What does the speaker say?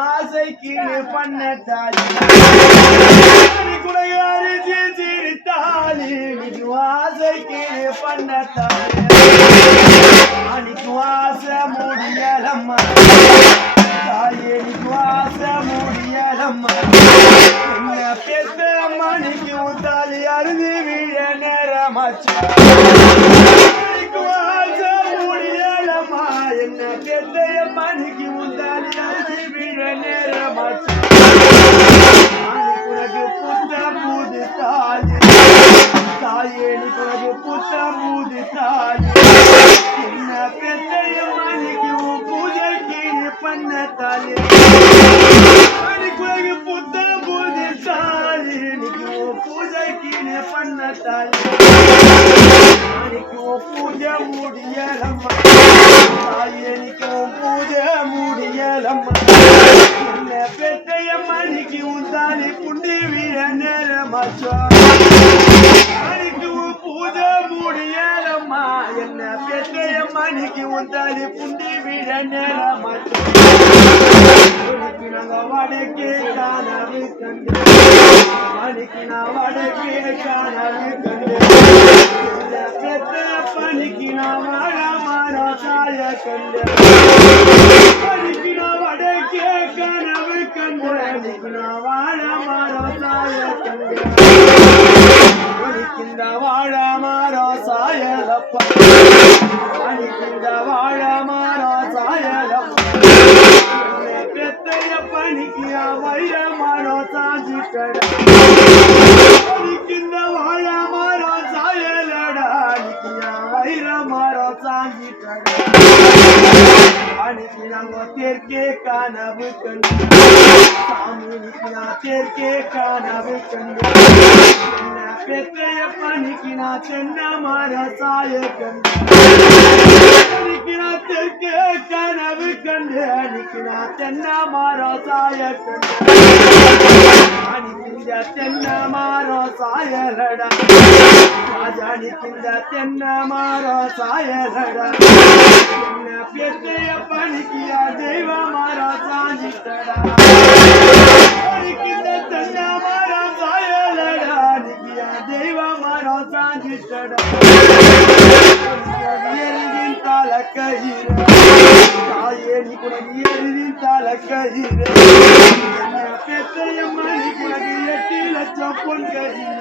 ஆசைக்கு பண்ண தாலி குடையாரி சிரித்தாலி ஆசைக்கு பண்ண தாலி அன்னைக்கு ஆசை முடியலம்மா தாயே ஆசை முடியலம்மா என்ன பெத்த மணிக்கு தாலி அருதி விழ நேரமாச்சு ஆசை முடியலம்மா என்ன பெத்த மணிக்கு தாலி அருதி விழ நேரமாச்சு உனக்கு புத்த பூது தாலி தாயே உனக்கு புத்த பூது தாலி என்ன பெத்த மணிக்கு பூஜைக்கு பண்ண தாலி அன்னைக்கு புத்த பூஜை தாலி பூஜைக்கு பண்ண தாலி அன்னைக்கு பூஜை முடியலம்மா தாயே பூஜை முடியலம்மா என்ன பெத்தைய மணிக்கு தாலி புண்டி வீர நேரமாச்சோ அன்னைக்கு பூஜை முடியலம்மா என்ன பெத்தைய மணிக்கு தாலி புண்டி வீர நேரமாச்சோ நாங்க வடக்கே காணாம கண்டு அன்னைக்கு நான் வடக்கே காணாம கண்டு பெத்த பணிக்கு நான் வாழ மாறா தாய கண்டு அன்னைக்கு நான் வடக்கே காணாம கண்டு அன்னைக்கு நான் வாழ மாறா தாய கண்டு அன்னைக்கு இந்த வாழ மாறா சாயலப்பா அன்னைக்கு இந்த வாழ மாறா சாயலப்பா பணிக்கு வைரமானோ சாஞ்சிட்டடா இந்த வாழ மாறோ சாயலடா வைரமாரோ சாஞ்சிட்டடா அன்னைக்கு நாங்க தெற்கே கனவு கண்டு சாமிக்கு நான் தெற்கே கனவு கண்டு பெத்தைய பணிக்கு நான் சென்ன மாறோ சாய கண்டு அன்னைக்கு நான் தெற்கே கனவு கண்டு அன்னைக்கு நான் தென்ன மாறோ சாய கண்டு அன்னைக்கு தென்ன மாறோ சாயலடா ராஜானிக்கு தென்ன மாறோ சாயலடா என்ன பெத்தைய பணிக்கு தெய்வ மாறோ சாஞ்சிட்டடா அன்னைக்கு தென்ன மாறோ சாயலடா அன்னைக்கு தெய்வ மாறோ சாஞ்சிட்டடா கயிறு தாயே நீ குனக்கு எழுதி தல கயிறு பெத்தைய மணி குனக்கு 8 லட்சம் பொன் கயிறு